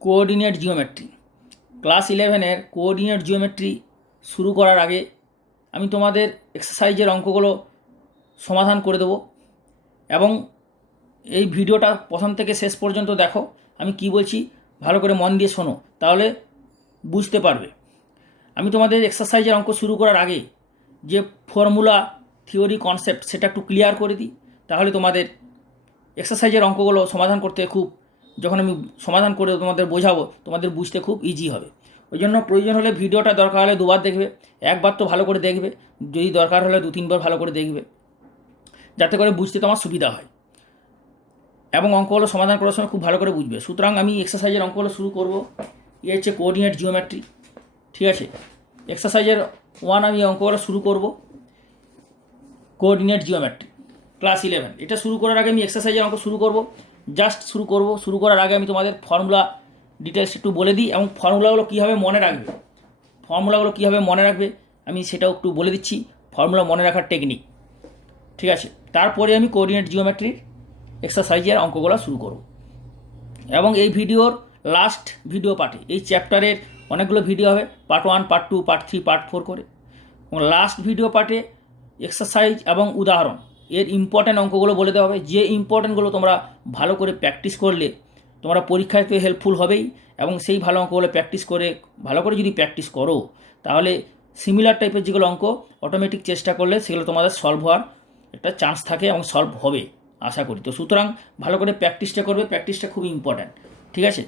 Coordinate geometry class 11-এর coordinate geometry শুরু করার আগে আমি তোমাদের এক্সারসাইজের অঙ্কগুলো সমাধান করে দেবো এবং এই ভিডিওটা প্রথম থেকে শেষ পর্যন্ত দেখো। আমি কি বলছি ভালো করে মন দিয়ে শোনো, তাহলে বুঝতে পারবে। আমি তোমাদের এক্সারসাইজের অঙ্ক শুরু করার আগে যে ফর্মুলা, থিওরি, কনসেপ্ট সেটা একটু ক্লিয়ার করে দিই, তাহলে তোমাদের এক্সারসাইজের অঙ্কগুলো সমাধান করতে যখন আমি সমাধান করে তোমাদের বোঝাবো, তোমাদের বুঝতে খুব ইজি হবে। ওই জন্য প্রয়োজন হলে ভিডিওটা দরকার হলে দুবার দেখবে, একবার তো ভালো করে দেখবে, যদি দরকার হলে 2-3বার ভালো করে দেখবে, যাতে করে বুঝতে তোমার সুবিধা হয় এবং অঙ্কগুলো সমাধান করার সময় খুব ভালো করে বুঝবে। সুতরাং আমি এক্সারসাইজের অঙ্কগুলো শুরু করব। এ হচ্ছে কোঅর্ডিনেট জিওমেট্রি, ঠিক আছে। এক্সারসাইজের 1 আমি অঙ্কগুলো শুরু করব। কোঅর্ডিনেট জিওমেট্রি ক্লাস 11, এটা শুরু করার আগে আমি এক্সারসাইজের অঙ্ক শুরু করব। শুরু করার আগে আমি তোমাদের ফর্মুলা ডিটেলস একটু বলে দিই এবং ফর্মুলাগুলো কীভাবে মনে রাখবে আমি সেটাও একটু বলে দিচ্ছি, ফর্মুলা মনে রাখার টেকনিক, ঠিক আছে। তারপরে আমি কোঅর্ডিনেট জিওমেট্রির এক্সারসাইজের অঙ্কগুলো শুরু করব এবং এই ভিডিওর লাস্ট ভিডিও পার্টে, এই চ্যাপ্টারের অনেকগুলো ভিডিও হবে, পার্ট 1, পার্ট 2, পার্ট 3, পার্ট 4 করে, এবং লাস্ট ভিডিও পার্টে এক্সারসাইজ এবং উদাহরণ এর ইম্পর্ট্যান্ট অঙ্কগুলো বলে দেওয়া হবে। যে ইম্পর্ট্যান্টগুলো তোমরা ভালো করে প্র্যাকটিস করলে তোমরা পরীক্ষায় তো হেল্পফুল হবেই, এবং সেই ভালো অঙ্কগুলো ভালো করে যদি প্র্যাকটিস করো, তাহলে সিমিলার টাইপের যেগুলো অঙ্ক অটোমেটিক চেষ্টা করলে সেগুলো তোমাদের সলভ হওয়ার একটা চান্স থাকে এবং সলভ হবে আশা করি। তো সুতরাং ভালো করে প্র্যাকটিসটা করবে, প্র্যাকটিসটা খুব ইম্পর্ট্যান্ট, ঠিক আছে।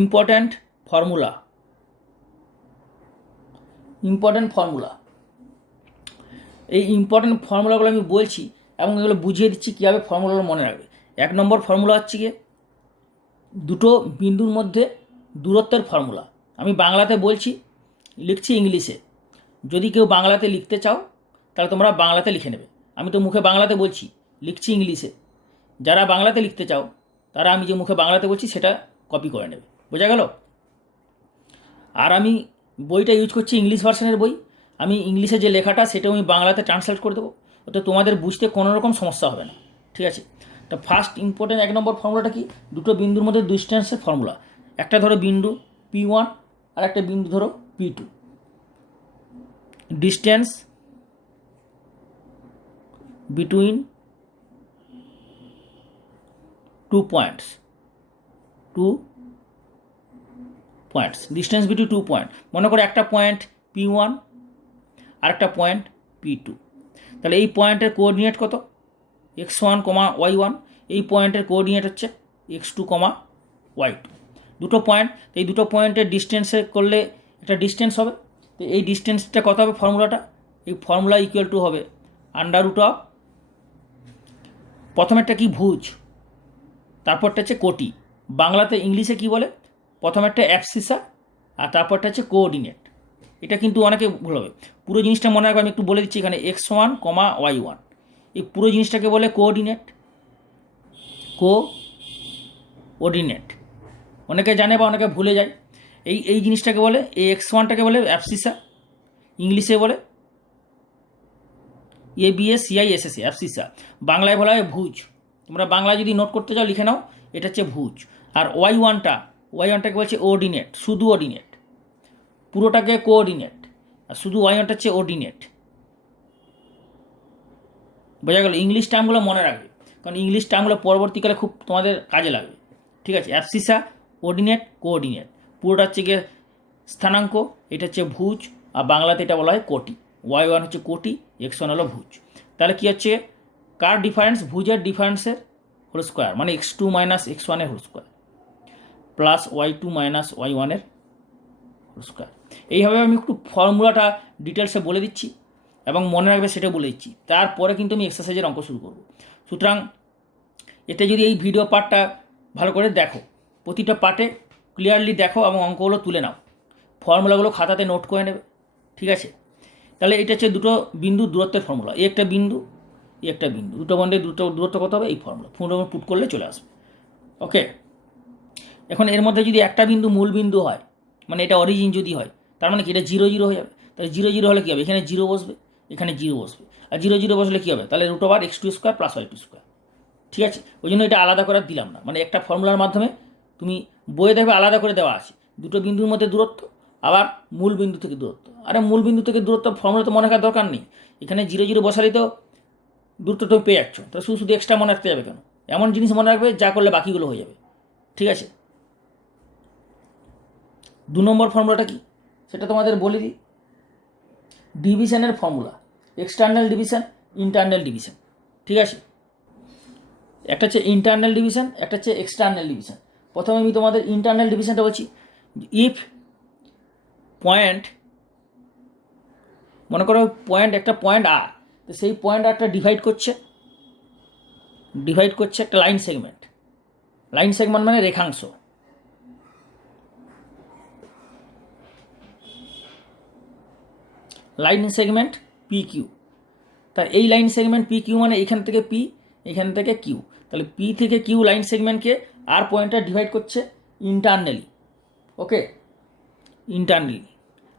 ইম্পর্ট্যান্ট ফর্মুলা, এই ইম্পর্ট্যান্ট ফর্মুলাগুলো আমি বলছি এবং এগুলো বুঝিয়ে দিচ্ছি কীভাবে ফর্মুলাগুলো মনে রাখবে। 1 নম্বর ফর্মুলা হচ্ছে গিয়ে দুটো বিন্দুর মধ্যে দূরত্বের ফর্মুলা। আমি বাংলাতে বলছি, লিখছি ইংলিশে। যদি কেউ বাংলাতে লিখতে চাও তাহলে তোমরা বাংলাতে লিখে নেবে। আমি তো মুখে বাংলাতে বলছি, লিখছি ইংলিশে। যারা বাংলাতে লিখতে চাও তারা আমি যে মুখে বাংলাতে বলছি সেটা কপি করে নেবে, বোঝা গেল। আর আমি বইটা ইউজ করছি ইংলিশ ভার্সনের বই। আমি ইংলিশে যে লেখাটা সেটাও আমি বাংলাতে ট্রান্সলেট করে দেবো, ওতে তোমাদের বুঝতে কোনো রকম সমস্যা হবে না, ঠিক আছে। তা ফার্স্ট ইম্পর্টেন্ট 1 নম্বর ফর্মুলাটা কি? দুটো বিন্দুর মধ্যে ডিস্টেন্সের ফর্মুলা। একটা ধরো বিন্দু P1 আর একটা বিন্দু ধরো P2। Distance between two points, distance between 2 point. মনে করো একটা পয়েন্ট P1 আর একটা পয়েন্ট P2। তাহলে এই পয়েন্টের কোঅর্ডিনেট কত? x1, y1। এই পয়েন্টের কোঅর্ডিনেট হচ্ছে x2, y2। দুটো পয়েন্ট, এই দুটো পয়েন্টের ডিস্টেন্সে করলে একটা ডিস্টেন্স হবে। তো এই ডিস্টেন্সটা কত হবে? ফর্মুলাটা, এই ফর্মুলা ইকুয়াল টু হবে √ অফ, প্রথমেরটা কি? ভুজ, তারপরটা হচ্ছে কোটি। বাংলাতে ইংলিশে কি বলে? প্রথমেরটা অ্যাবসিসা আর তারপরটা হচ্ছে কোঅর্ডিনেট। এটা কিন্তু অনেকে ভুল হবে। পুরো জিনিসটা মনে রাখবে, আমি একটু বলে দিচ্ছি। এখানে x1, y1, এই পুরো জিনিসটাকে বলে কোঅর্ডিনেট। অনেকে জানে বা অনেকে ভুলে যায়। এই জিনিসটাকে বলে, এই x1টাকে বলে অ্যাবসিসা, ইংলিশে বলে ABSCISSA, অ্যাবসিসা। বাংলায় বলা হয় ভুজ। তোমরা বাংলায় যদি নোট করতে চাও লিখে নাও, এটা হচ্ছে ভুজ। আর y1টাকে বলছে অর্ডিনেট, শুধু অর্ডিনেট। পুরোটাকে কোঅর্ডিনেট আর শুধু y1টা হচ্ছে অর্ডিনেট, বোঝা গেল। ইংলিশ টার্মগুলো মনে রাখবে, কারণ ইংলিশ টার্মগুলো পরবর্তীকালে খুব তোমাদের কাজে লাগবে, ঠিক আছে। অ্যাবসিসা, অর্ডিনেট, কোঅর্ডিনেট। পুরোটা হচ্ছে গিয়ে স্থানাঙ্ক, এটা হচ্ছে ভুজ, আর বাংলাতে এটা বলা হয় কোটি। y1 হচ্ছে কোটি, x1 হলো ভুজ। তাহলে কী হচ্ছে? কার ডিফারেন্স? ভুজের ডিফারেন্সের হোল স্কোয়ার, মানে x2 - x1 whole square plus y2 - y1 whole square. এইভাবে আমি একটু ফর্মুলাটা ডিটেলসে বলে দিচ্ছি এবং মনে রাখবে সেটা বলে দিচ্ছি। তারপরে কিন্তু আমি এক্সারসাইজের অঙ্ক শুরু করব। সুতরাং এতে যদি এই ভিডিও পার্টটা ভালো করে দেখো, প্রতিটা পার্টে ক্লিয়ারলি দেখো এবং অঙ্কগুলো তুলে নাও, ফর্মুলাগুলো খাতাতে নোট করে নেবে, ঠিক আছে। তাহলে এটা হচ্ছে দুটো বিন্দুর দূরত্বের ফর্মুলা। একটা বিন্দু, একটা বিন্দু, দুটো বন্ধের দূরত্ব কত হবে? এই ফর্মুলা পুট করলে চলে আসবে, ওকে। এখন এর মধ্যে যদি একটা বিন্দু মূল বিন্দু হয়, মানে এটা অরিজিন যদি হয়, তার মানে কি এটা 0, 0 হয়ে যাবে। তাহলে 0, 0 হলে কী হবে? এখানে 0 বসবে, এখানে 0 বসবে, আর 0, 0 বসলে কী হবে? তাহলে √x2² + y2², ঠিক আছে। ওই জন্য এটা আলাদা করে দিলাম না, মানে একটা ফর্মুলার মাধ্যমে তুমি বইয়ে দেখবে আলাদা করে দেওয়া আছে দুটো বিন্দুর মধ্যে দূরত্ব, আবার মূল বিন্দু থেকে দূরত্ব। আরে মূল বিন্দু থেকে দূরত্ব ফর্মুলা তো মনে রাখার দরকার নেই, এখানে 0 0 বসালেই তো দূরত্ব তুমি পেয়ে যাচ্ছ, তো শুধু শুধু এক্সট্রা মনে রাখতে যাবে কেন? এমন জিনিস মনে রাখবে যা করলে বাকিগুলো হয়ে যাবে। ঠিক আছে, 2 নম্বর ফর্মুলাটা কি সেটা তোমাদের বলে দিই। ডিভিশনের formula, external division, internal division. ঠিক আছে, একটা হচ্ছে ইন্টারনাল ডিভিশন, একটা হচ্ছে এক্সটার্নাল ডিভিশন। প্রথমে আমি তোমাদের ইন্টারনাল ডিভিশনটা বলছি। ইফ পয়েন্ট, মনে করো পয়েন্ট, একটা পয়েন্ট আর, তো সেই পয়েন্ট আরটা ডিভাইড করছে একটা লাইন সেগমেন্ট। লাইন সেগমেন্ট মানে রেখাংশ। Line segment P Q. তা এই লাইন সেগমেন্ট পি কিউ মানে এখান থেকে পি, এখান থেকে কিউ, তাহলে পি থেকে কিউ লাইন সেগমেন্টকে আর পয়েন্টটা ডিভাইড করছে ইন্টারনালি। ওকে, ইন্টারনালি।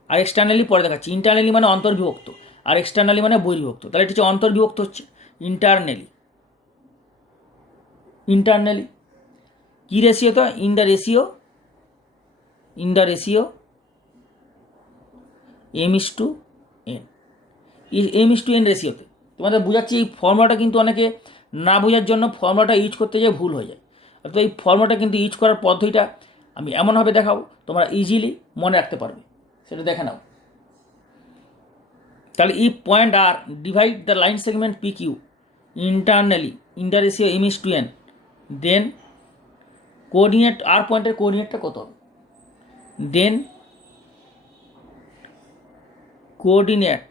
আর এক্সটার্নালি পরে দেখাচ্ছি। ইন্টারনালি মানে অন্তর্বিভক্ত, আর এক্সটার্নালি মানে বহির্বিভক্ত। তাহলে এটা হচ্ছে অন্তর্বিভক্ত হচ্ছে ইন্টারনালি। ইন্টারনালি কী রেশিও? তো in the ratio m/n, m/n রেশিওতে। তোমাদের বোঝাচ্ছি, এই ফর্মুলাটা কিন্তু অনেকে না বোঝার জন্য ফর্মুলাটা ইউজ করতে গিয়ে ভুল হয়ে যায়। তো এই ফর্মুলাটা কিন্তু ইউজ করার পদ্ধতিটা আমি এমনভাবে দেখাবো তোমরা ইজিলি মনে রাখতে পারবে, সেটা দেখে নাও। তাহলে ই point R divide the line segment P Q internally in the ratio m/n, then coordinate, R পয়েন্টের কোঅর্ডিনেটটা কত হবে? Then coordinate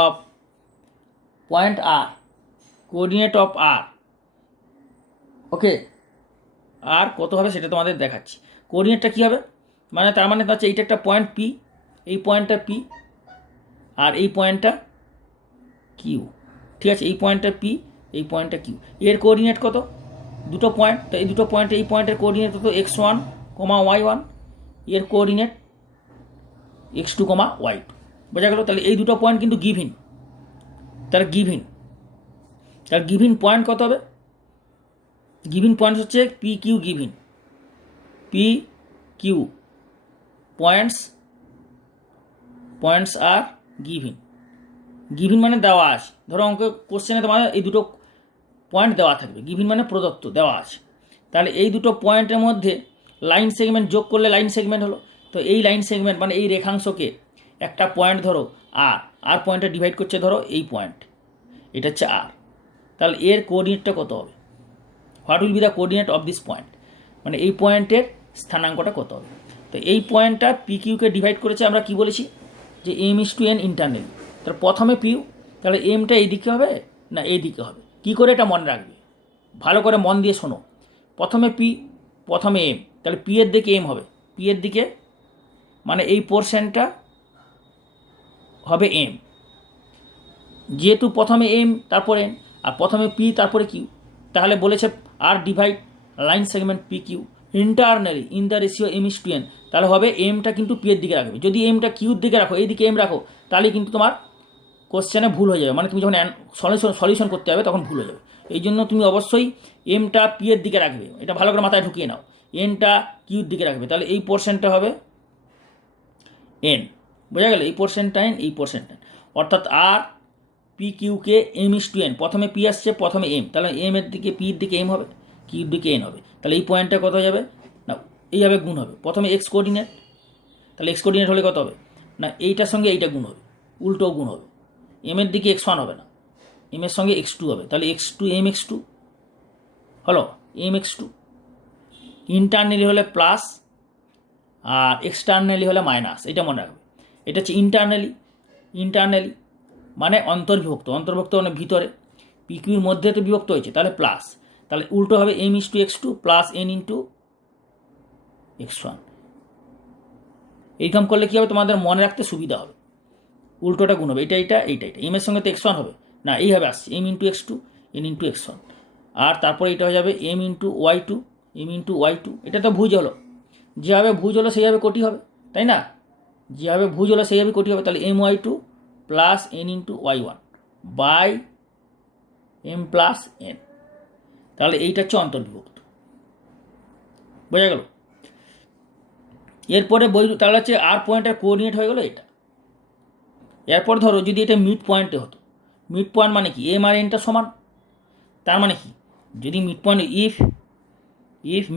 of point R, coordinate of R. Okay, R কত হবে সেটা তোমাদের দেখাচ্ছি। কোঅর্ডিনেটটা কী হবে, মানে তার মানে হচ্ছে এইটা একটা পয়েন্ট পি, এই পয়েন্টটা পি, আর এই পয়েন্টটা কিউ। ঠিক আছে, এই পয়েন্টটা পি, এই পয়েন্টটা কিউ। এর কোঅর্ডিনেট কত? দুটো পয়েন্ট, তো এই দুটো পয়েন্টে এই পয়েন্টের কোঅর্ডিনেট কত? x1, y1। এর কোঅর্ডিনেট x2, y2। বোঝা গেল? তাহলে এই দুটো পয়েন্ট কিন্তু গিভিন। তার গিভিন পয়েন্ট কত হবে? গিভিন পয়েন্ট হচ্ছে P Q given, P Q points আর গিভিন মানে দেওয়া আছে। ধরো অঙ্ক কোশ্চেনে তোমার এই দুটো পয়েন্ট দেওয়া থাকবে, গিভিন মানে প্রদত্ত, দেওয়া আছে। তাহলে এই দুটো পয়েন্টের মধ্যে লাইন সেগমেন্ট যোগ করলে লাইন সেগমেন্ট হলো। তো এই লাইন সেগমেন্ট মানে এই রেখাংশকে একটা পয়েন্ট ধরো আর পয়েন্টটা ডিভাইড করছে ধরো এই পয়েন্ট, এটা হচ্ছে আর। তাহলে এর কোঅর্ডিনেটটা কত হবে? What will be the coordinate of this point, মানে এই পয়েন্টের স্থানাঙ্কটা কত হবে? তো এই পয়েন্টটা পি কিউকে ডিভাইড করেছে, আমরা কি বলেছি যে m/n ইন্টারনাল। তাহলে প্রথমে পিউ, তাহলে এমটা এইদিকে হবে না এইদিকে হবে? কী করে এটা মনে রাখবে? ভালো করে মন দিয়ে শোনো। প্রথমে পি, প্রথমে এম, তাহলে পি এর দিকে এম হবে, পি এর দিকে মানে এই পোর্শনটা হবে এম। যেহেতু প্রথমে এম তারপরে এন, আর প্রথমে পি তারপরে কিউ, তাহলে বলেছে R divide line segment P Q internally in the ratio m/n, তাহলে হবে এমটা কিন্তু পি এর দিকে রাখবে। যদি এমটা কিউর দিকে রাখো, এইদিকে এম রাখো, তাহলে কিন্তু তোমার কোশ্চেনে ভুল হয়ে যাবে, মানে তুমি যখন সলিউশন করতে হবে তখন ভুল হয়ে যাবে। এই জন্য তুমি অবশ্যই এমটা পি এর দিকে রাখবে, এটা ভালো করে মাথায় ঢুকিয়ে নাও। এনটা কিউর দিকে রাখবে, তাহলে এই পোর্শনটা হবে এন। বোঝা গেল? এই পোর্শনটা এন, এই পোর্শনটা, অর্থাৎ আর পি কিউকে m/n, প্রথমে পি আসছে প্রথমে এম, তাহলে এম এর দিকে পির দিকে এম হবে, কিউর দিকে এন হবে। তাহলে এই পয়েন্টটা কত হয়ে যাবে না, এইভাবে গুণ হবে। প্রথমে এক্স কোঅর্ডিনেট, তাহলে এক্স কোঅর্ডিনেট হলে কত হবে না, এইটার সঙ্গে এইটা গুণ হবে, উল্টো গুণ হবে। এম এর দিকে x1 হবে না, এম এর সঙ্গে x2 হবে, তাহলে x2 mx2 হলো, mx2। ইন্টারনালি হলে প্লাস আর এক্সটার্নালি হলে মাইনাস, এটা মনে রাখবে। এটা হচ্ছে ইন্টারনালি মানে অন্তর্বিভক্ত মানে ভিতরে, পি কিউর মধ্যে তো বিভক্ত হয়েছে, তাহলে প্লাস, তাহলে উল্টো হবে m/x2 প্লাস n × x1। এইরকম করলে কী হবে, তোমাদের মনে রাখতে সুবিধা হবে। উল্টোটা গুণ হবে, এইটা এম এর সঙ্গে তো x1 হবে না, এইভাবে আসছে m/x2 n × x1, আর তারপরে এটা হয়ে যাবে m/y2 এটা তো ভুজ হলো, যেভাবে ভুজ হলো সেইভাবে কোটি হবে, তাই না? যেভাবে ভুজ হলো সেইভাবে কোটি হবে। তাহলে my2 plus n × y1 by m plus n। তাহলে এইটা হচ্ছে অন্তর্বিভক্ত। বোঝা গেল? এরপরে তাহলে হচ্ছে আর পয়েন্টের কোঅর্ডিনেট হয়ে গেল এটা। এরপর ধরো যদি এটা মিড পয়েন্টে হতো, মিড পয়েন্ট মানে কি এম আর এনটা সমান, তার মানে কি যদি mid point if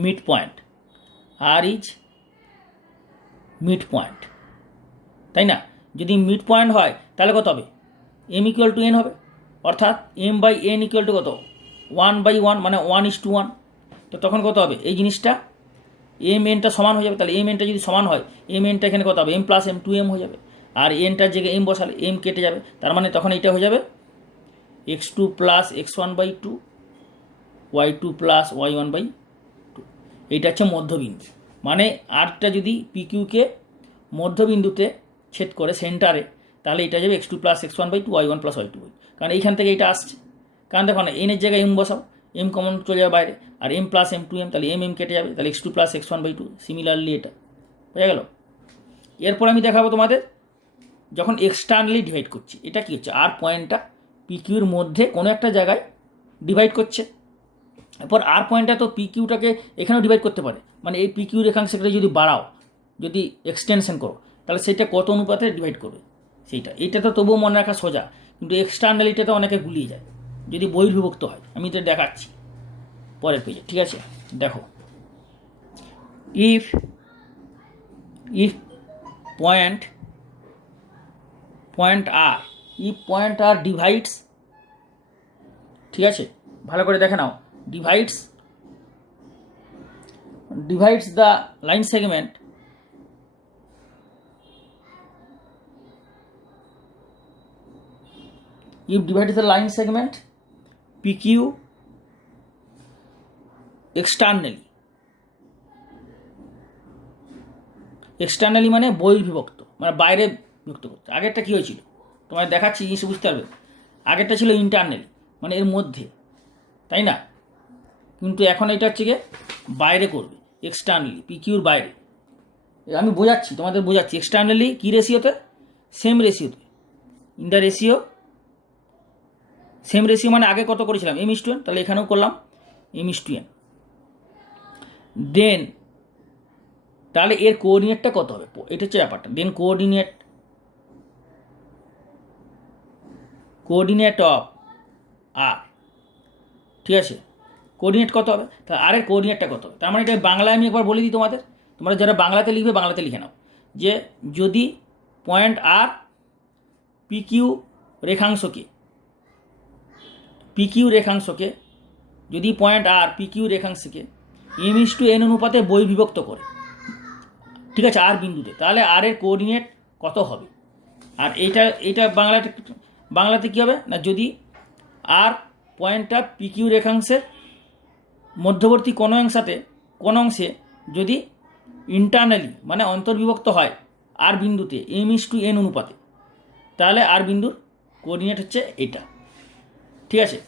mid point R is mid point, তাই না? যদি মিড পয়েন্ট হয় তাহলে কত হবে? এম ইকুয়াল টু এন হবে, অর্থাৎ M by N equal to কত? 1/1, মানে 1:1। তো তখন কত হবে? এই জিনিসটা এম এনটা সমান হয়ে যাবে। তাহলে এম এনটা যদি সমান হয়, এম এনটা এখানে কত হবে? এম প্লাস এম, 2m হয়ে যাবে। আর এনটার জায়গায় এম বসালে এম কেটে যাবে, তার মানে তখন এইটা হয়ে যাবে x2 plus x1/2 y2 plus y1/2। এইটা হচ্ছে মধ্যবিন্দু। মানে আরটা যদি পিকিউকে মধ্যবিন্দুতে ছেদ করে সেন্টারে, তাহলে এটা যাবে x2 plus x1/2 y1 plus y2/2। কারণ এইখান থেকে এটা আসছে। কারণ দেখো না, এনের জায়গায় এম বসাও, এম কমন চলে যাবে বাইরে, আর এম প্লাস এম 2m, তাহলে এম কেটে যাবে, তাহলে x2 প্লাস x1/2। সিমিলারলি এটা বোঝা গেল। এরপর আমি দেখাবো তোমাদের যখন এক্সটার্নালি ডিভাইড করছি, এটা কি হচ্ছে? আর পয়েন্টটা পিকিউর মধ্যে কোনো একটা জায়গায় ডিভাইড করছে। এরপর আর পয়েন্টটা তো পিকিউটাকে এখানেও ডিভাইড করতে পারে, মানে এই পিকিউ রেখাংশটা যদি বাড়াও, যদি এক্সটেনশন করো, তাহলে সেটা কত অনুপাতে ডিভাইড করবে সেইটা। এইটা তো তবুও মনে রাখা সোজা, কিন্তু এক্সটার্নালিটাতে অনেকে গুলিয়ে যায় যদি বহির্বিভক্ত হয়। আমি এটা দেখাচ্ছি পরের পেজে, ঠিক আছে? দেখো, ইফ পয়েন্ট আর ডিভাইডস, ঠিক আছে, ভালো করে দেখে নাও, divides the line segment PQ externally মানে বহির্বিভক্ত, মানে বাইরে বিভক্ত করতে। আগেরটা কী হয়েছিল তোমায় দেখাচ্ছি, জিনিস বুঝতে পারবে। আগেরটা ছিল ইন্টারনালি, মানে এর মধ্যে, তাই না? কিন্তু এখন এটা হচ্ছে গিয়ে বাইরে করবে, এক্সটার্নালি, পিকিউর বাইরে। আমি বোঝাচ্ছি, তোমাদের বোঝাচ্ছি। এক্সটার্নালি কী রেশিওতে? সেম রেশিওতে। In the ratio, same ratio মানে আগে কত করেছিলাম? m:n, তাহলে এখানেও করলাম m:n। দেন তাহলে এর কোঅর্ডিনেটটা কত হবে? এটা হচ্ছে ব্যাপারটা। দেন কোঅর্ডিনেট অফ আর, ঠিক আছে, কোঅর্ডিনেট কত হবে? তাহলে আর এর কোঅর্ডিনেটটা কত হবে? তার মানে এটা বাংলায় আমি একবার বলে দিই তোমাদের, তোমরা যারা বাংলাতে লিখবে বাংলাতে লিখে নাও, যে যদি পয়েন্ট আর পিকিউ রেখাংশকে যদি পয়েন্ট আর পিকিউ রেখাংশকে m:n অনুপাতে বহির্বিভক্ত করে, ঠিক আছে, আর বিন্দুতে, তাহলে আর এর কোঅর্ডিনেট কত হবে? আর এটা বাংলাতে কী হবে না, যদি আর পয়েন্টটা পিকিউ রেখাংশের মধ্যবর্তী কোনো অংশে যদি ইন্টারনালি মানে অন্তর্বিভক্ত হয় আর বিন্দুতে m:n অনুপাতে, তাহলে আর বিন্দুর কোঅর্ডিনেট হচ্ছে এটা, ঠিক আছে?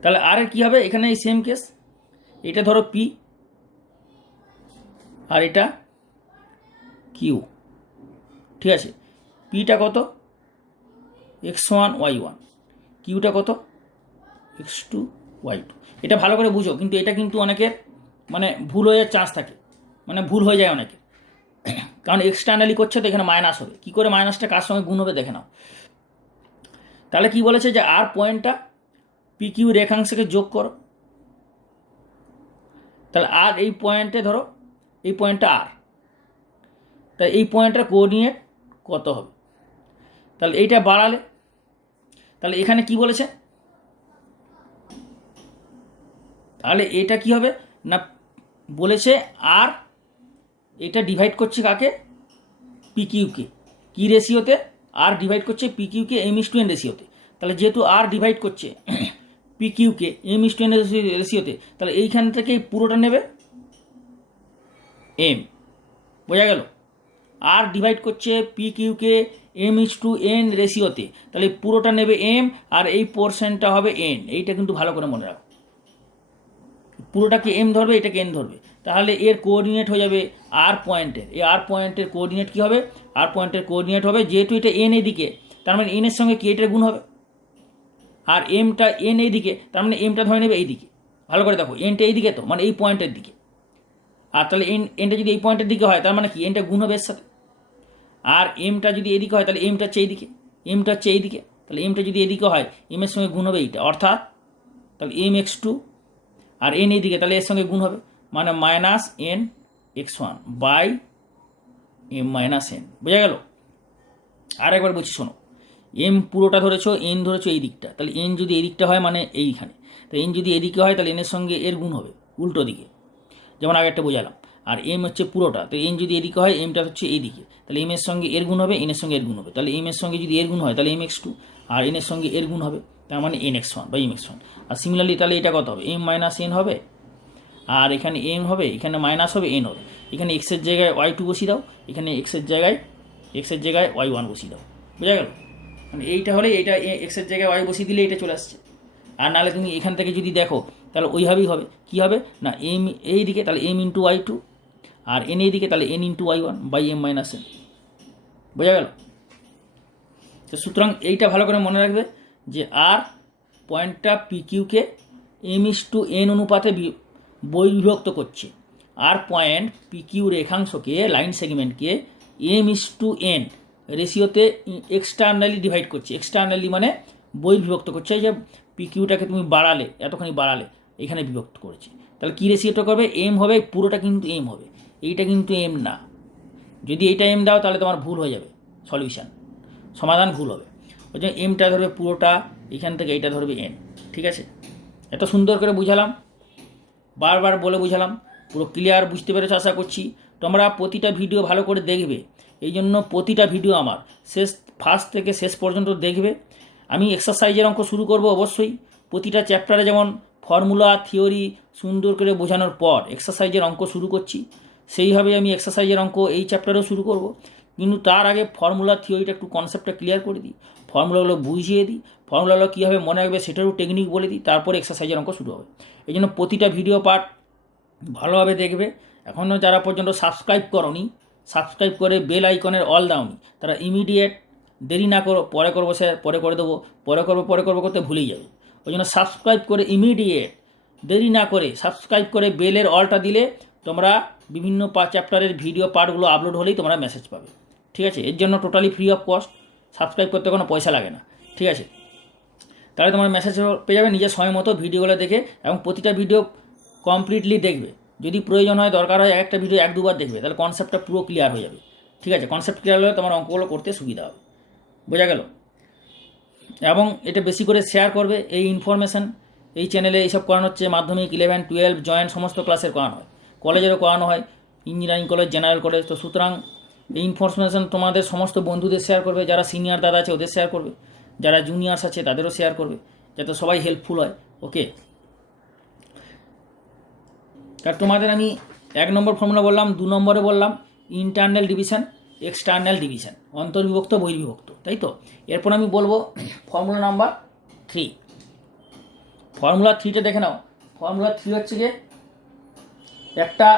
তাহলে আর এর কী হবে? এখানে এই সেম কেস, এটা ধরো পি আর এটা কিউ, ঠিক আছে? পিটা কত? x1 y1, কিউটা কত? x2 y2। এটা ভালো করে বুঝো, কিন্তু এটা কিন্তু অনেকের মানে ভুল হয়ে যাওয়ার চান্স থাকে, মানে ভুল হয়ে যায় অনেকের, কারণ এক্সটার্নালি করছে তো এখানে মাইনাস হবে। কী করে মাইনাসটা কার সঙ্গে গুণ হবে দেখে নাও। তাহলে কি বলেছে? যে আর পয়েন্টটা পিকিউ রেখাংশকে যোগ করো। তাহলে আর এই পয়েন্টে ধরো, এই পয়েন্টটা আর, তাই এই পয়েন্টটার কোঅর্ডিনেট কত হবে? তাহলে এইটা বাড়ালে, তাহলে এখানে কি বলেছে? তাহলে এটা কি হবে না, বলেছে আর এটা ডিভাইড করছে কাকে? পিকিউকে। কি রেশিওতে? আর ডিভাইড করছে পিকিউকে m:n রেশিওতে। তাহলে যেহেতু আর ডিভাইড করছে পিকিউকে m:n রেশিওতে, তাহলে এইখান থেকে পুরোটা নেবে m। বোঝা গেল? আর ডিভাইড করছে পিকিউকে m:n রেশিওতে, তাহলে পুরোটা নেবে m, আর এই পোর্শনটা হবে n। এইটা কিন্তু ভালো করে মনে রাখো, পুরোটাকে m ধরবে, এটাকে n ধরবে। তাহলে এর কোঅর্ডিনেট হয়ে যাবে আর পয়েন্টের, এই আর পয়েন্টের কোঅর্ডিনেট কী হবে? আর পয়েন্টের কোঅর্ডিনেট হবে, যেহেতু এটা n এদিকে, তার মানে n এর সঙ্গে কি এটার গুণ হবে, আর mটা n এইদিকে, তার মানে mটা ধরে নেবে এইদিকে, ভালো করে দেখো, এনটা এই দিকে তো, মানে এই পয়েন্টের দিকে। আর তাহলে এনটা যদি এই পয়েন্টের দিকে হয় তার মানে কি এনটা গুণ হবে এর সাথে। আর এমটা যদি এদিকে হয় তাহলে এমটা হচ্ছে এইদিকে, এমটা হচ্ছে এইদিকে। তাহলে এমটা যদি এদিকে হয় এমের সঙ্গে গুণ হবে এইটা, অর্থাৎ তাহলে এম এক্স টু, আর এন এইদিকে তাহলে এর সঙ্গে গুণ হবে, মানে minus N X one by M minus N. বোঝা গেল? আর একবার বলছি শোনো, এম পুরোটা ধরেছো, এন ধরেছো এই দিকটা, তাহলে এন যদি এই দিকটা হয় মানে এইখানে, তো এন যদি এদিকে হয় তাহলে এনের সঙ্গে এর গুণ হবে উল্টো দিকে, যেমন আগে একটা বোঝালাম। আর এম হচ্ছে পুরোটা, তো এন যদি এদিকে হয় এমটা হচ্ছে এইদিকে, তাহলে এম এর সঙ্গে এর গুণ হবে, এনের সঙ্গে এর গুণ হবে, তাহলে এম এর সঙ্গে যদি এর গুণ হয় তাহলে এম এক্স টু, আর এনের সঙ্গে এর গুণ হবে, তার মানে এন এক্স ওয়ান বা এম এক্স ওয়ান। আর সিমিলারলি তাহলে এটা কত হবে, এম মাইনাস এন হবে, আর এখানে এম হবে, এখানে মাইনাস হবে, এন হবে। এখানে এক্সের জায়গায় ওয়াই টু বসিয়ে দাও, এখানে এক্সের জায়গায় ওয়াই ওয়ান বসিয়ে দাও। বোঝা গেল? মানে এইটা হলে এইটা এক্সের জায়গায় ওয়াই বসিয়ে দিলে এটা চলে আসছে। আর নাহলে তুমি এখান থেকে যদি দেখো তাহলে ওইভাবেই হবে, কী হবে না, এম এই দিকে তাহলে এম ইন্টু ওয়াই টু, আর এন এই দিকে তাহলে N into Y one by M minus N. বোঝা গেল? তো সুতরাং এইটা ভালো করে মনে রাখবে যে আর পয়েন্টটা পি কিউকে এম ইস টু এন অনুপাতে বহির্বিভক্ত করছে, আর পয়েন্ট পি কিউ রেখাংশকে, লাইন সেগমেন্টকে এম ইস টু এন রেশিওতে এক্সটার্নালি ডিভাইড করছে। এক্সটার্নালি মানে বহির্বিভক্ত করছে, এই যে পি কিউটাকে তুমি বাড়ালে, এতখানি বাড়ালে, এখানে বিভক্ত করেছে। তাহলে কী রেশিওটা করবে, এম হবে, পুরোটা কিন্তু এম হবে, এইটা কিন্তু এম না। যদি এইটা এম দাও তাহলে তোমার ভুল হয়ে যাবে, সলিউশান সমাধান ভুল হবে। ওই জন্য এমটা ধরবে পুরোটা, এখান থেকে এইটা ধরবে এন। ঠিক আছে? এত সুন্দর করে বুঝালাম, বারবার বলে বুঝালাম, পুরো ক্লিয়ার বুঝতে পেরেছো আশা করছি। তোমরা প্রতিটা ভিডিও ভালো করে দেখবে, এই জন্য প্রতিটা ভিডিও আমার ফার্স্ট থেকে শেষ পর্যন্ত দেখবে। আমি এক্সারসাইজের অঙ্ক শুরু করব অবশ্যই, প্রতিটা চ্যাপ্টারে যেমন ফর্মুলা থিওরি সুন্দর করে বোঝানোর পর এক্সারসাইজের অঙ্ক শুরু করছি, সেইভাবে আমি এক্সারসাইজের অঙ্ক এই চ্যাপ্টারেও শুরু করব। কিন্তু তার আগে ফর্মুলা থিওরিটা একটু কনসেপ্টটা ক্লিয়ার করে দিই, ফর্মুলাগুলো বুঝিয়ে দিই, ফর্মুলাগুলো কীভাবে মনে রাখবে সেটারও টেকনিক বলে দিই, তারপরে এক্সারসাইজের অঙ্ক শুরু হবে। এই জন্য প্রতিটা ভিডিও পার্ট ভালোভাবে দেখবে। এখনও যারা পর্যন্ত সাবস্ক্রাইব করনি, সাবস্ক্রাইব করে বেল আইকনের অল দাওনি, তারা ইমিডিয়েট, দেরি না করো, পরে করবো স্যার, পরে করে দেবো, পরে করবো করতে ভুলেই যাবে। ওই জন্য সাবস্ক্রাইব করে ইমিডিয়েট, দেরি না করে সাবস্ক্রাইব করে বেলের অলটা দিলে তোমরা বিভিন্ন চ্যাপ্টারের ভিডিও পার্টগুলো আপলোড হলেই তোমরা মেসেজ পাবে। ঠিক আছে? এর জন্য totally free of cost, subscribe করতে কোনো পয়সা লাগে না। ঠিক আছে? তাহলে তোমার মেসেজ পেয়ে যাবে নিজের সময় মতো ভিডিওগুলো দেখে, এবং প্রতিটা ভিডিও কমপ্লিটলি দেখবে। যদি প্রয়োজন হয়, দরকার হয়, একটা ভিডিও এক দুবার দেখবে, তাহলে কনসেপ্টটা পুরো ক্লিয়ার হয়ে যাবে। ঠিক আছে? কনসেপ্ট ক্লিয়ার হলে তোমার অঙ্কগুলো করতে সুবিধা হবে। বোঝা গেল? এবং এটা বেশি করে শেয়ার করবে। এই ইনফরমেশান এই চ্যানেলে এইসব করানো হচ্ছে, মাধ্যমিক 11, 12 জয়েন্ট সমস্ত ক্লাসের করানো হয়, কলেজেরও করানো হয়, ইঞ্জিনিয়ারিং কলেজ, জেনারেল কলেজ। তো সুতরাং এই ইনফরমেশান তোমাদের সমস্ত বন্ধুদের শেয়ার করবে, যারা সিনিয়র দাদা আছে ওদের শেয়ার করবে, যারা জুনিয়র্স আছে তাদেরও শেয়ার করবে, যাতে সবাই হেল্পফুল হয়। ওকে? আর তোমাদের আমি 1 নম্বর ফর্মুলা বললাম, 2 নম্বরে বললাম ইন্টারনাল ডিভিশন, এক্সটার্নাল ডিভিশন, অন্তর্বিভক্ত বহির্বিভক্ত, তাই তো? এরপর আমি বলবো ফর্মুলা নাম্বার 3। ফর্মুলা 3টা দেখে নাও। ফর্মুলা 3 হচ্ছে গিয়ে একটা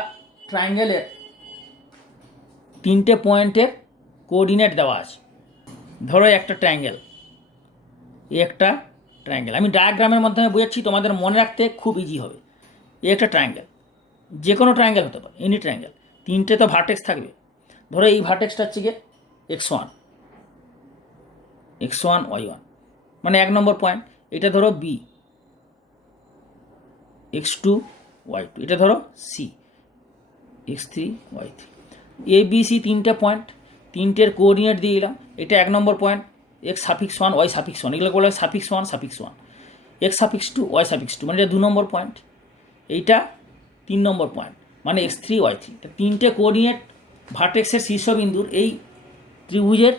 ট্রায়াঙ্গেলের 3টে পয়েন্টের কোঅর্ডিনেট দেওয়া আছে। ধরো একটা ট্রায়াঙ্গেল, একটা ট্রায়াঙ্গেল, আমি ডায়াগ্রামের মাধ্যমে বোঝাচ্ছি, তোমাদের মনে রাখতে খুব ইজি হবে। একটা ট্রায়াঙ্গেল, যে কোনো ট্রায়াঙ্গেল হতে পারে, এনি ট্রায়াঙ্গেল, 3টে তো ভার্টেক্স থাকবে। ধরো এই ভার্টেক্সটা হচ্ছে গিয়ে x1, y1, মানে 1 নম্বর পয়েন্ট। এটা ধরো b, x2, y2, এটা ধরো c, x3, y3, a b c 3টে পয়েন্ট, 3টের কোঅর্ডিনেট দিয়ে দিলাম। এটা 1 নম্বর পয়েন্ট, x1, y1, এগুলো বলে সাফিক্স 1, x2, y2, মানে এটা 2 নম্বর পয়েন্ট। এইটা 3 নম্বর পয়েন্ট, মানে x3, y3। 3টে কোঅর্ডিনেট ভার্টেক্সের শীর্ষবিন্দুর, এই ত্রিভুজের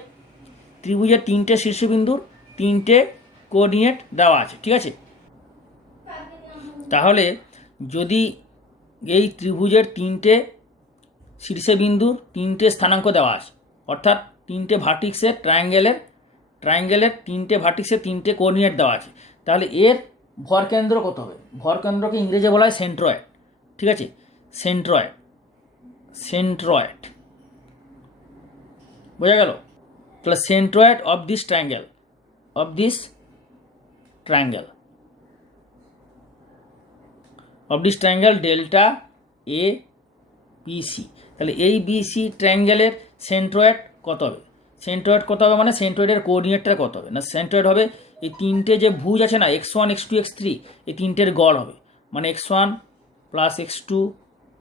3টে শীর্ষবিন্দুর 3টে কোঅর্ডিনেট দেওয়া আছে। ঠিক আছে? তাহলে যদি এই ত্রিভুজের 3টে শীর্ষবিন্দুর 3টে স্থানাঙ্ক দেওয়া আছে, অর্থাৎ 3টে ভার্টিক্সের ট্রায়াঙ্গেলের 3টে ভার্টিক্সের 3টে কোঅর্ডিনেট দেওয়া আছে, তাহলে এর ভরকেন্দ্র কত হবে? ভরকেন্দ্রকে ইংরেজি বলা হয় সেন্ট্রয়েড। ঠিক আছে? সেন্ট্রয়েড, বোঝা গেল? তাহলে centroid of this triangle of this triangle delta A B C. তাহলে এই বি সি ট্রায়াঙ্গেলের সেন্ট্রয়েড কত হবে? সেন্ট্রয়েড কত হবে মানে সেন্ট্রয়েডের কোঅর্ডিনেটটা কত হবে? না সেন্ট্রয়েড হবে এই তিনটে যে ভুজ আছে না, x1 x2 x3, এই তিনটের গড় হবে, মানে x1 plus x2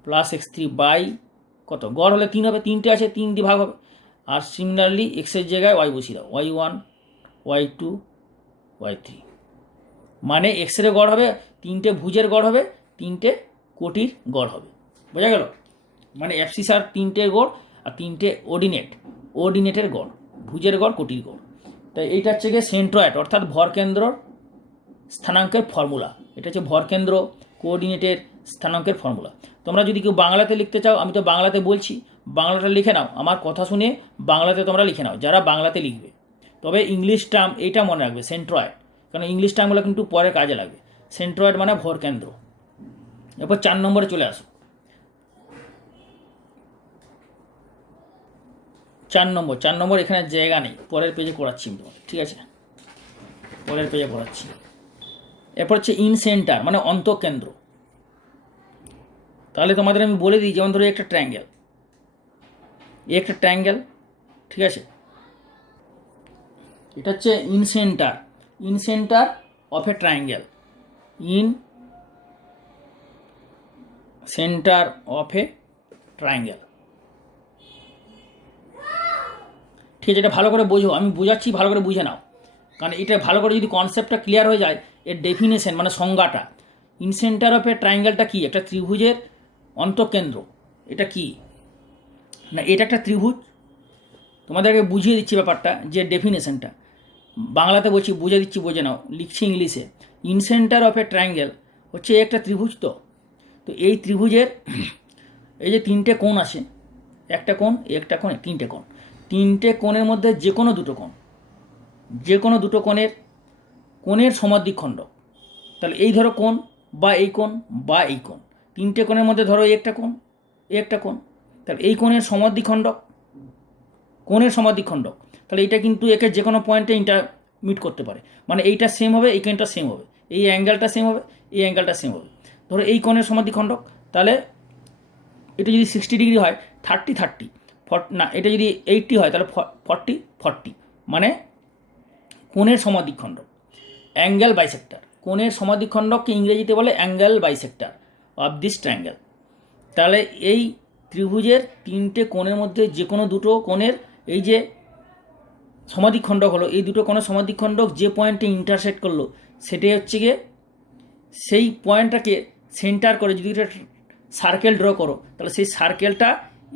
plus x3 by কত, গড় হলে 3 হবে, তিনটে আছে 3 দিয়ে ভাগ হবে। আর সিমিলারলি এক্সের জায়গায় y বসিয়ে দাও, y1 y2 y3, মানে এক্সের গড় হবে, তিনটে ভুজের গড় হবে, তিনটে কোটির গড় হবে। বোঝা গেল? মানে অ্যাবসিসার তিনটে গড় আর তিনটে ওর্ডিনেটের গড়, ভুজের গড় কোটির গড়। তাই এইটা হচ্ছে গিয়ে সেন্ট্রয়েড অর্থাৎ ভরকেন্দ্র স্থানাঙ্কের ফর্মুলা। এটা হচ্ছে ভরকেন্দ্র কোঅর্ডিনেটের স্থানাঙ্কের ফর্মুলা। তোমরা যদি কেউ বাংলাতে লিখতে চাও, আমি তো বাংলাতে বলছি, বাংলাটা লিখে নাও, আমার কথা শুনে বাংলাতে তোমরা লিখে নাও যারা বাংলাতে লিখবে। তবে ইংলিশ টার্ম এইটা মনে রাখবে, সেন্ট্রয়েড, কারণ ইংলিশ টার্মগুলো কিন্তু পরে কাজে লাগবে। সেন্ট্রয়েড মানে ভরকেন্দ্র। এরপর 4 নম্বরে চলে আসো। 4 নম্বর এখানে জায়গা নেই, পরের পেজে করাচ্ছি আমি তোমার, ঠিক আছে, পরের পেজে করাচ্ছি। এরপর হচ্ছে ইন সেন্টার মানে অন্তঃকেন্দ্র। তাহলে তোমাদের আমি বলে দিই, যেমন ধরো একটা ট্রায়াঙ্গেল, একটা ট্রায়াঙ্গেল, ঠিক আছে, এটা হচ্ছে in centre of a triangle, in centre of a triangle. ঠিক আছে, এটা ভালো করে বোঝো, আমি বোঝাচ্ছি, ভালো করে বুঝে নাও, কারণ এটা ভালো করে যদি কনসেপ্টটা ক্লিয়ার হয়ে যায়, এর ডেফিনেশন মানে সংজ্ঞাটা, ইন সেন্টার অফ এ ট্রায়াঙ্গেলটা কি, একটা ত্রিভুজের অন্তঃকেন্দ্র। এটা কি না, এটা একটা ত্রিভুজ, তোমাদেরকে বুঝিয়ে দিচ্ছি ব্যাপারটা, যে ডেফিনেশনটা বাংলাতে বলছি, বুঝে দিচ্ছি, বোঝে নাও, লিখছি ইংলিশে। In centre of a triangle হচ্ছে একটা ত্রিভুজ। তো এই ত্রিভুজের এই যে তিনটে কোণ আছে, একটা কোণ, একটা কোণ, তিনটে কোণ, তিনটে কোণের মধ্যে যে কোনো দুটো কোণ, যে কোনো দুটো কোণের সমদ্বিখণ্ডক। তাহলে এই ধরো কোণ বা এই কোণ বা এই কোণ, তিনটে কোণের মধ্যে ধরো একটা কোণ, একটা কোণ, তাহলে এই কোণের সমদ্বিখণ্ডক, তাহলে এটা কিন্তু একে যে কোনো পয়েন্টে ইন্টারমিট করতে পারে, মানে এইটা সেম হবে, এই কোণটা সেম হবে, এই অ্যাঙ্গেলটা সেম হবে, এই অ্যাঙ্গেলটা সেম হবে। ধরো এই কোণের সমদ্বিখণ্ডক, তাহলে এটা যদি 60 ডিগ্রি হয়, 30 না, এটা যদি 80 হয় তাহলে 40, মানে কোণের সমদ্বিখণ্ডক, অ্যাঙ্গেল বাইসেক্টর। কোণের সমদ্বিখণ্ডককে ইংরেজিতে বলে angle bisector of this triangle. তাহলে এই ত্রিভুজের তিনটে কোণের মধ্যে যে কোনো দুটো কোণের এই যে সমাধিখণ্ডক হলো, এই দুটো কোণের সমাধিখণ্ডক যে পয়েন্টে ইন্টারসেক্ট করলো, সেটাই হচ্ছে গিয়ে সেই পয়েন্টটাকে সেন্টার করে যদি একটা সার্কেল ড্র করো, তাহলে সেই সার্কেলটা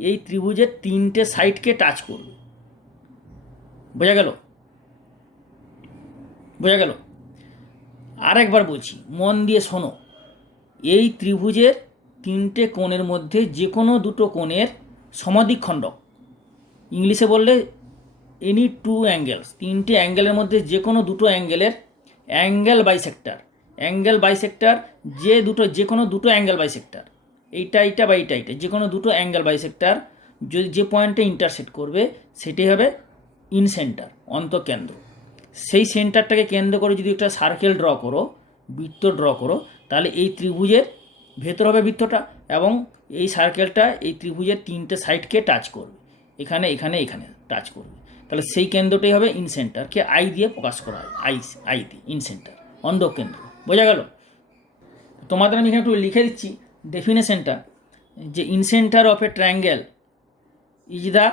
এই ত্রিভুজের তিনটে সাইডকে টাচ করবে। বোঝা গেল? আরেকবার বলছি, মন দিয়ে শোনো, এই ত্রিভুজের তিনটে কোণের মধ্যে যে কোনো দুটো কোণের সমাধিখণ্ডক, ইংলিশে বললে এনি টু অ্যাঙ্গেলস, তিনটে অ্যাঙ্গেলের মধ্যে যে কোনো দুটো অ্যাঙ্গেলের অ্যাঙ্গেল বাইসেক্টর, যে কোনো দুটো অ্যাঙ্গেল বাইসেক্টর, এইটা বা এইটা, যে কোনো দুটো অ্যাঙ্গেল বাইসেক্টর যদি যে পয়েন্টে ইন্টারসেক্ট করবে, সেটাই হবে ইন সেন্টার, অন্তঃকেন্দ্র। সেই সেন্টারটাকে কেন্দ্র করে যদি একটা সার্কেল ড্র করো, বৃত্ত ড্র করো, তাহলে এই ত্রিভুজের ভেতর হবে বৃত্তটা, এবং এই সার্কেলটা এই ত্রিভুজের তিনটে সাইডকে টাচ করবে, এখানে টাচ করবে। তাহলে সেই কেন্দ্রটাই হবে ইন সেন্টারকে আই দিয়ে প্রকাশ করা হয়, আই দিয়ে, ইন সেন্টার, অন্তঃকেন্দ্র। বোঝা গেল? তোমাদের আমি এখানে একটু লিখে দিচ্ছি ডেফিনেশনটা, যে in centre of a triangle is the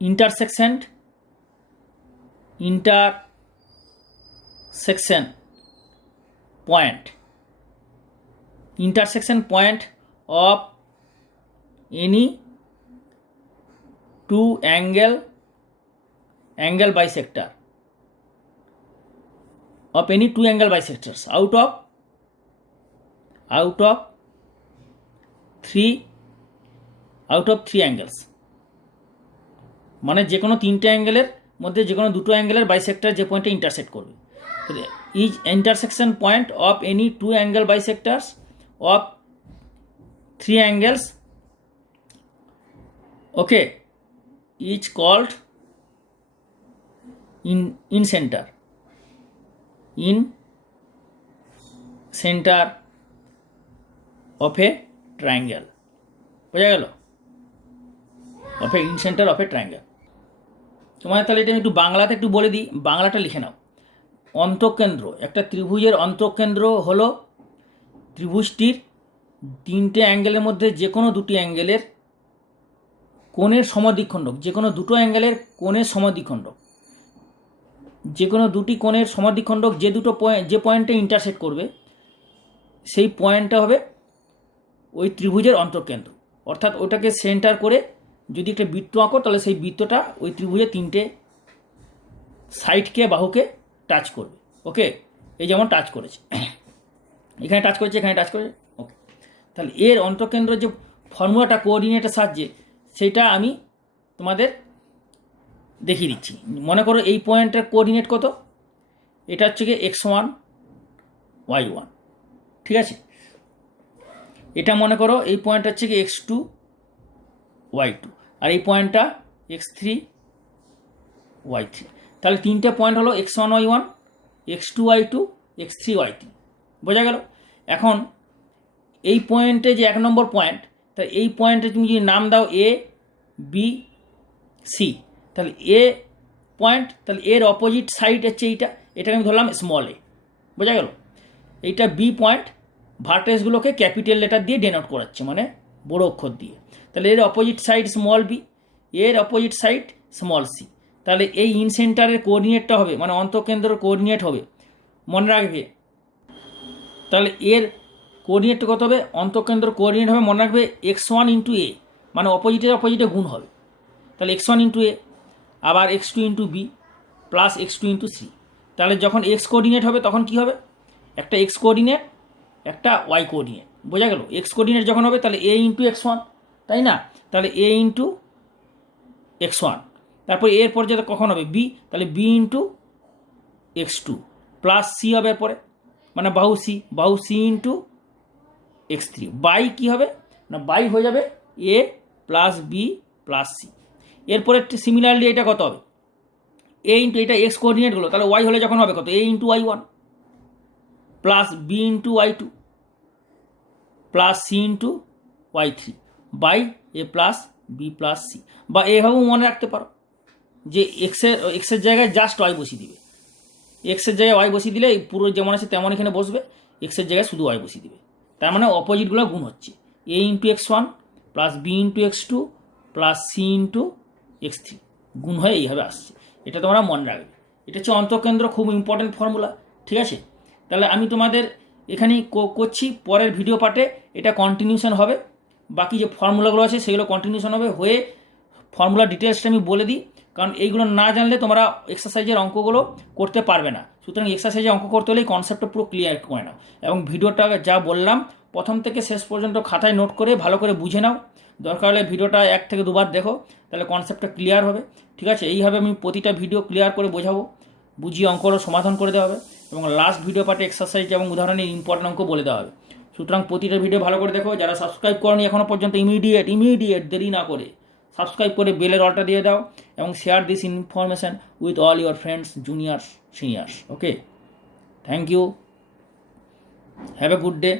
intersection point of any two angle bisector of any two angle bisectors out of three angles, মানে যে কোনো তিনটে অ্যাঙ্গেলের মধ্যে যে কোনো দুটো অ্যাঙ্গেলের বাইসেক্টর যে পয়েন্টে ইন্টারসেক্ট করবে, is intersection point of any two angle bisectors of three angles, okay, is called incentre of a triangle. বোঝা গেল? Of a incentre of a triangle. তোমার তাহলে এটা আমি একটু বাংলাতে একটু বলে দিই, বাংলাটা লিখে নাও। অন্তঃকেন্দ্র, একটা ত্রিভুজের অন্তঃকেন্দ্র হলো ত্রিভুজটির 3টে অ্যাঙ্গেলের মধ্যে যে কোনো দুটি অ্যাঙ্গেলের কোণের সমদ্বিখণ্ডক, যে কোনো দুটো অ্যাঙ্গেলের কোণের সমদ্বিখণ্ডক, যে কোনো দুটি কোণের সমদ্বিখণ্ডক যে পয়েন্টে ইন্টারসেক্ট করবে সেই পয়েন্টটা হবে ওই ত্রিভুজের অন্তঃকেন্দ্র। অর্থাৎ ওটাকে সেন্টার করে যদি একটা বৃত্ত আঁকো তাহলে সেই বৃত্তটা ওই ত্রিভুজের 3টে সাইডকে, বাহুকে টাচ করবে। ওকে, এই যেমন টাচ করেছে, এখানে টাচ করেছে, এখানে টাচ করেছে। ওকে, তাহলে এর অন্তঃকেন্দ্র যে ফর্মুলাটা কোঅর্ডিনেটের সাহায্যে সেটা আমি তোমাদের দেখিয়ে দিচ্ছি। মনে করো এই পয়েন্টের কোঅর্ডিনেট কত, এটা হচ্ছে গিয়ে x1 y1, ঠিক আছে। এটা মনে করো এই পয়েন্ট হচ্ছে কি x2 y2, আর এই পয়েন্টটা x3 y3। তাহলে 3টে পয়েন্ট হলো x1 y1, x2 y2, x3 y3। বোঝা গেল? এখন এই পয়েন্টে যে 1 নম্বর পয়েন্ট, তা এই পয়েন্টে তুমি যদি নাম দাও এ বি সি, তাহলে এ পয়েন্ট, তাহলে এর অপোজিট সাইড হচ্ছে এটাকে আমি ধরলাম স্মল এ। বোঝা গেল? এইটা বি পয়েন্ট, ভার্টেক্সগুলোকে ক্যাপিটাল লেটার দিয়ে ডেনোট করাচ্ছে, মানে বড় অক্ষর দিয়ে। তাহলে এর অপোজিট সাইড স্মল বি, এর অপোজিট সাইড স্মল সি। তাহলে এই ইন সেন্টারের কোঅর্ডিনেটটা হবে, মানে অন্তঃকেন্দ্রের কোঅর্ডিনেট হবে, মনে রাখবে। তাহলে এর কোঅর্ডিনেটটা কত হবে? অন্তঃকেন্দ্র কোঅর্ডিনেট হবে, মনে রাখবে, x1 ইন্টু এ, মানে অপোজিটে গুণ হবে। তাহলে x1 ইন্টু এ, আবার x2 into B plus x2 into C. তাহলে যখন এক্স কোঅর্ডিনেট হবে তখন কি হবে? একটা এক্স কোঅর্ডিনেট, একটা ওয়াই কোঅর্ডিনেট। বোঝা গেল? এক্স কোঅর্ডিনেট যখন হবে তাহলে এ ইন্টু x1, তাই না? তাহলে এ ইন্টু x1, তারপর এর পরে যেটা কখন হবে বি, তাহলে B into x2 plus C হবে এরপরে, মানে বাহু সি ইন্টু x3 বাই কী হবে না, বাই হয়ে যাবে এ প্লাস বি প্লাস সি। এরপরে সিমিলারলি এটা কত হবে? এ ইন্টু, এটা এক্স কোঅর্ডিনেটগুলো, তাহলে ওয়াই হলে যখন হবে কত, A into y1 plus B into y2 plus C into y3 by A plus B plus C. বা এভাবেও মনে রাখতে পারো যে এক্সের জায়গায় জাস্ট ওয়াই বসিয়ে দিবে, এক্সের জায়গায় ওয়াই বসিয়ে দিলে পুরো যেমন আছে তেমন এখানে বসবে, এক্সের জায়গায় শুধু ওয়াই বসিয়ে দিবে। তার মানে অপোজিটগুলো গুণ হচ্ছে, A into x1 plus B into x2 plus C into x3 গুণ হয়ে এইভাবে আসছে। এটা তোমরা মনে রাখবে। এটা হচ্ছে অন্তঃকেন্দ্র, খুব ইম্পর্টেন্ট ফর্মুলা, ঠিক আছে। তাহলে আমি তোমাদের এখানেই করছি, পরের ভিডিও পার্টে এটা কন্টিনিউশন হবে, বাকি যে ফর্মুলাগুলো আছে সেগুলো কন্টিনিউশন হবে হয়ে ফর্মুলা ডিটেলসটা আমি বলে দিই, কারণ এইগুলো না জানলে তোমরা এক্সারসাইজের অঙ্কগুলো করতে পারবে না। সুতরাং এক্সারসাইজে অঙ্ক করতে হলেই কনসেপ্টটা পুরো ক্লিয়ার করে নাও, এবং ভিডিওটা যা বললাম প্রথম থেকে শেষ পর্যন্ত খাতায় নোট করে ভালো করে বুঝে নাও। দরকার হলে ভিডিওটা 1 থেকে 2 বার দেখো, তাহলে কনসেপ্টটা ক্লিয়ার হবে, ঠিক আছে। এইভাবে আমি প্রতিটা ভিডিও ক্লিয়ার করে বোঝাবো, বুঝিয়ে অঙ্কগুলো সমাধান করে দেওয়া হবে, এবং লাস্ট ভিডিও পার্টে এক্সারসাইজ এবং উদাহরণের ইম্পর্টেন্ট অঙ্ক বলে দেওয়া হবে। সুতরাং প্রতিটা ভিডিও ভালো করে দেখো। যারা সাবস্ক্রাইব করনি এখনও পর্যন্ত, ইমিডিয়েট দেরি না করে সাবস্ক্রাইব করে বেলের অলটা দিয়ে দাও, এবং share this information with all your friends, juniors, seniors. Okay, thank you, have a good day.